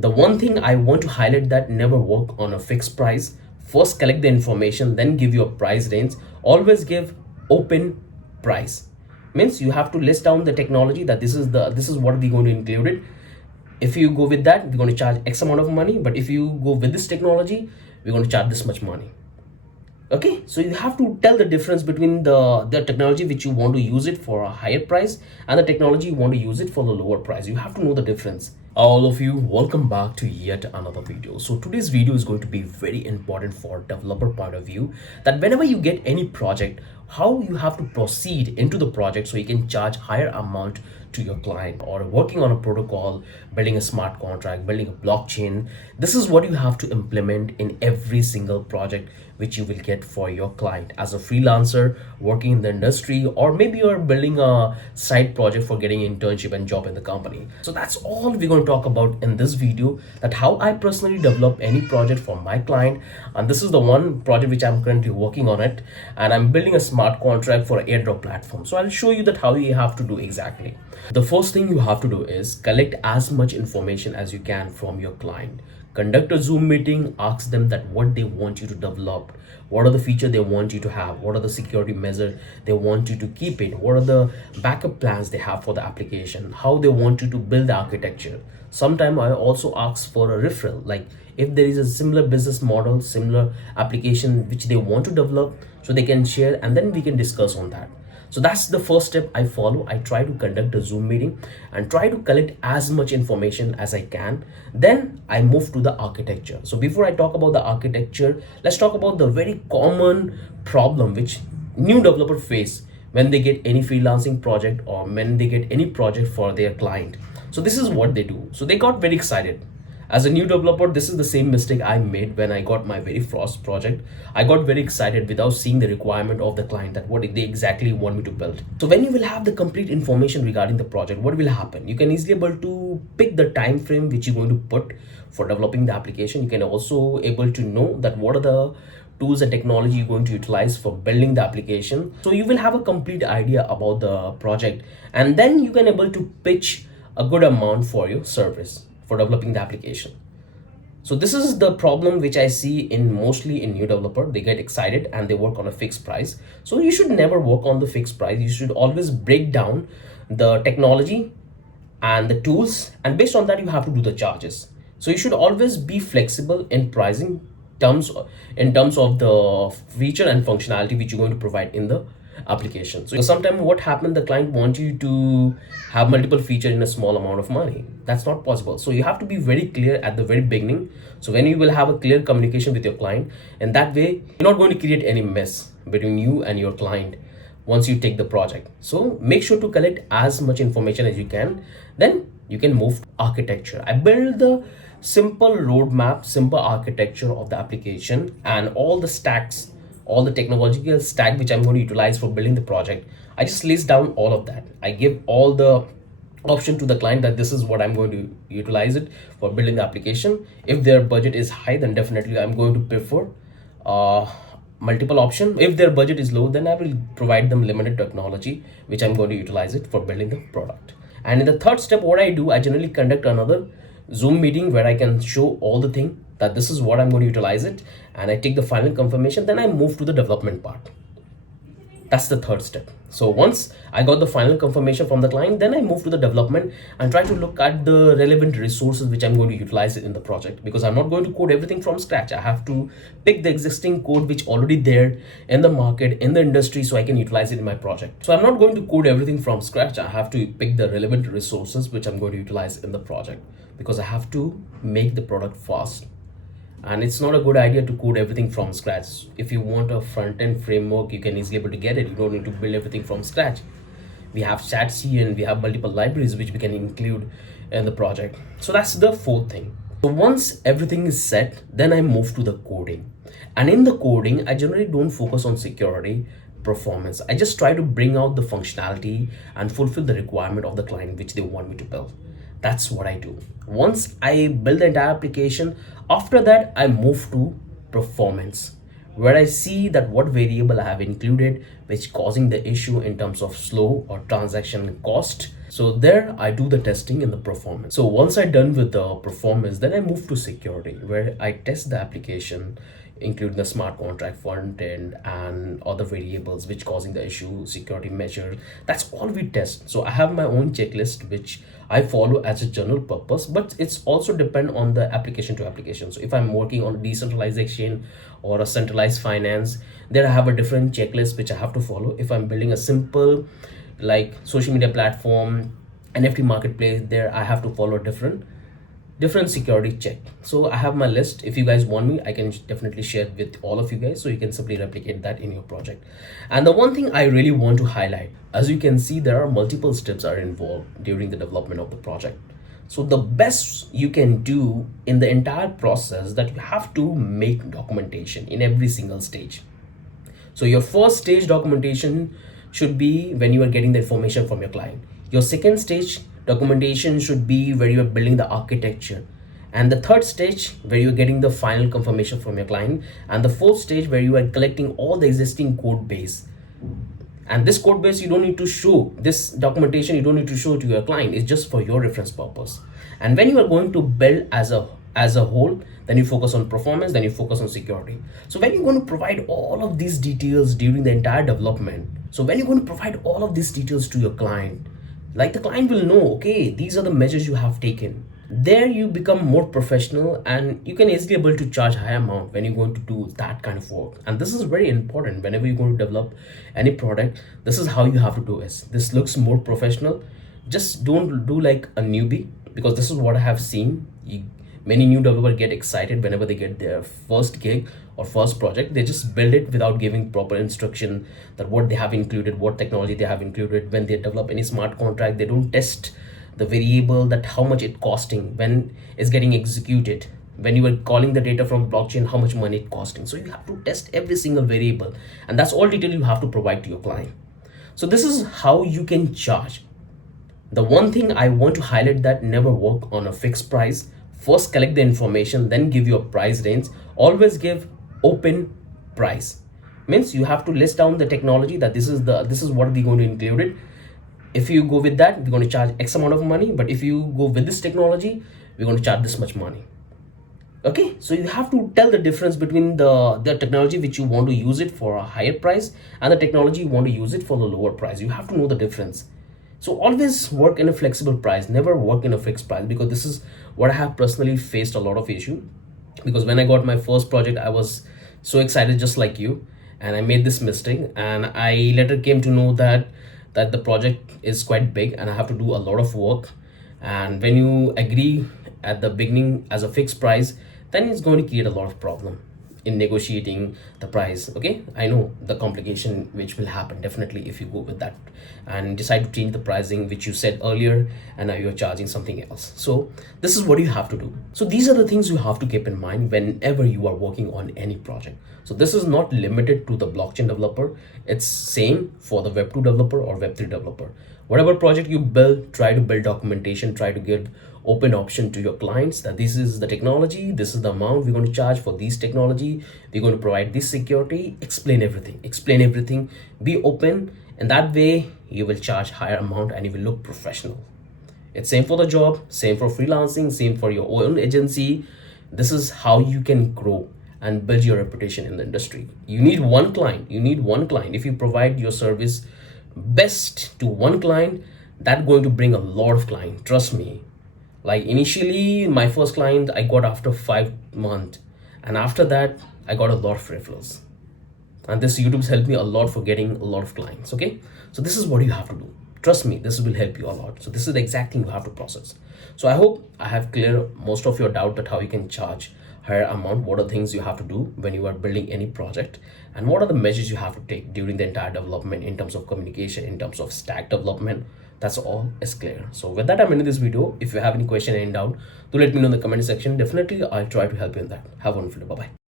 The one thing I want to highlight, that never work on a fixed price. First collect the information, then give you a price range. Always give open price. Means you have to list down the technology, that this is what we're going to include it. If you go with that, we're going to charge X amount of money, but if you go with this technology, we're going to charge this much money. Okay, so you have to tell the difference between the technology which you want to use it for a higher price and the technology you want to use it for the lower price. You have to know the difference. All of you, welcome back to yet another video. So today's video is going to be very important for developer point of view, that whenever you get any project, how you have to proceed into the project so you can charge higher amount to your client, or working on a protocol, building a smart contract, building a blockchain. This is what you have to implement in every single project which you will get for your client as a freelancer working in the industry, or maybe you're building a side project for getting internship and job in the company. So that's all we're going to talk about in this video, that how I personally develop any project for my client. And this is the one project which I'm currently working on it, and I'm building a smart contract for an airdrop platform. So I'll show you that how you have to do exactly. The first thing you have to do is collect as much information as you can from your client. Conduct a Zoom meeting, ask them that what they want you to develop, what are the features they want you to have, what are the security measures they want you to keep it, what are the backup plans they have for the application, how they want you to build the architecture. Sometimes I also ask for a referral, like if there is a similar business model, similar application which they want to develop, so they can share and then we can discuss on that. So that's the first step I follow. I try to conduct a Zoom meeting and try to collect as much information as I can. Then I move to the architecture. So before I talk about the architecture, let's talk about the very common problem which new developer face when they get any freelancing project or when they get any project for their client. So this is what they do. So they got very excited. As a new developer, this is the same mistake I made when I got my very first project. I got very excited without seeing the requirement of the client, that what they exactly want me to build. So when you will have the complete information regarding the project, what will happen? You can easily able to pick the time frame which you're going to put for developing the application. You can also able to know that what are the tools and technology you're going to utilize for building the application. So you will have a complete idea about the project, and then you can able to pitch a good amount for your service for developing the application. So this is the problem which I see in mostly in new developer. They get excited and they work on a fixed price. So you should never work on the fixed price. You should always break down the technology and the tools, and based on that you have to do the charges. So you should always be flexible in pricing terms, in terms of the feature and functionality which you're going to provide in the application. So sometimes what happened, the client wants you to have multiple features in a small amount of money. That's not possible. So you have to be very clear at the very beginning. So when you will have a clear communication with your client, and that way you're not going to create any mess between you and your client once you take the project. So make sure to collect as much information as you can. Then you can move to architecture. I build the simple roadmap, simple architecture of the application, and all the stacks, all the technological stack which I'm going to utilize for building the project. I just list down all of that. I give all the option to the client that this is what I'm going to utilize it for building the application. If their budget is high, then definitely I'm going to prefer multiple option. If their budget is low, then I will provide them limited technology which I'm going to utilize it for building the product. And in the third step, what I do, I generally conduct another Zoom meeting where I can show all the thing, that this is what I'm going to utilize it, and I take the final confirmation. Then I move to the development part. That's the third step. So once I got the final confirmation from the client, then I move to the development and try to look at the relevant resources which I'm going to utilize it in the project, because I'm not going to code everything from scratch. I have to pick the existing code which already there in the market, in the industry, so I can utilize it in my project. So I'm not going to code everything from scratch. I have to pick the relevant resources which I'm going to utilize in the project, because I have to make the product fast. And it's not a good idea to code everything from scratch. If you want a front-end framework, you can easily able to get it. You don't need to build everything from scratch. We have ChatC and we have multiple libraries which we can include in the project. So that's the fourth thing. So once everything is set, then I move to the coding. And in the coding, I generally don't focus on security, performance. I just try to bring out the functionality and fulfill the requirement of the client which they want me to build. That's what I do. Once I build the entire application, after that I move to performance, where I see that what variable I have included, which causing the issue in terms of slow or transaction cost. So there I do the testing in the performance. So once I done with the performance, then I move to security, where I test the application, including the smart contract front end and other variables which causing the issue, security measure. That's all we test. So I have my own checklist which I follow as a general purpose, but it's also depend on the application to application. So if I'm working on decentralization or a centralized finance, there I have a different checklist which I have to follow. If I'm building a simple like social media platform, NFT marketplace, there I have to follow a different security check. So I have my list. If you guys want me, I can definitely share it with all of you guys, so you can simply replicate that in your project. And the one thing I really want to highlight, as you can see, there are multiple steps are involved during the development of the project. So the best you can do in the entire process, that you have to make documentation in every single stage. So your first stage documentation should be when you are getting the information from your client. Your second stage documentation should be where you are building the architecture. And the third stage where you're getting the final confirmation from your client. And the fourth stage where you are collecting all the existing code base. And this code base, you don't need to show this documentation, you don't need to show to your client. It's just for your reference purpose. And when you are going to build as a whole, then you focus on performance, then you focus on security. So when you're going to provide all of these details during the entire development, so when you're going to provide all of these details to your client, like the client will know, okay, these are the measures you have taken. There you become more professional, and you can easily able to charge higher amount when you're going to do that kind of work. And this is very important whenever you're going to develop any product. This is how you have to do it. This looks more professional. Just don't do like a newbie, because this is what I have seen. Many new developers get excited whenever they get their first gig or first project. They just build it without giving proper instruction that what they have included, what technology they have included. When they develop any smart contract, they don't test the variable, that how much it costing when it's getting executed. When you are calling the data from blockchain, how much money it costing. So you have to test every single variable, and that's all detail you have to provide to your client. So this is how you can charge. The one thing I want to highlight, that never work on a fixed price. First collect the information, then give you a price range. Always give open price. Means you have to list down the technology, that this is what we're going to include it. If you go with that, we're going to charge X amount of money. But if you go with this technology, we're going to charge this much money. Okay, so you have to tell the difference between the technology which you want to use it for a higher price and the technology you want to use it for the lower price. You have to know the difference. So always work in a flexible price, never work in a fixed price, because this is what I have personally faced a lot of issue. Because when I got my first project, I was so excited, just like you, and I made this mistake. And I later came to know that the project is quite big and I have to do a lot of work. And when you agree at the beginning as a fixed price, then it's going to create a lot of problem in negotiating the price. Okay, I know the complication which will happen definitely if you go with that and decide to change the pricing which you said earlier, and now you're charging something else. So this is what you have to do. So these are the things you have to keep in mind whenever you are working on any project. So this is not limited to the blockchain developer, it's same for the web 2 developer or web 3 developer. Whatever project you build, try to build documentation, try to give open option to your clients that this is the technology, this is the amount we're going to charge for this technology, we're going to provide this security. Explain everything, be open, and that way you will charge higher amount and you will look professional. It's same for the job, same for freelancing, same for your own agency. This is how you can grow and build your reputation in the industry. You need one client. If you provide your service best to one client, that's going to bring a lot of clients, trust me. Like initially my first client I got after 5 months, and after that I got a lot of referrals, and this YouTube's helped me a lot for getting a lot of clients. Okay, so this is what you have to do, trust me, this will help you a lot. So this is the exact thing you have to process. So I hope I have cleared most of your doubt that how you can charge higher amount, what are things you have to do when you are building any project, and what are the measures you have to take during the entire development in terms of communication, in terms of stack development. That's all is clear. So with that, I'm ending this video. If you have any question, any doubt, do let me know in the comment section. Definitely I'll try to help you in that. Have a wonderful day. Bye bye.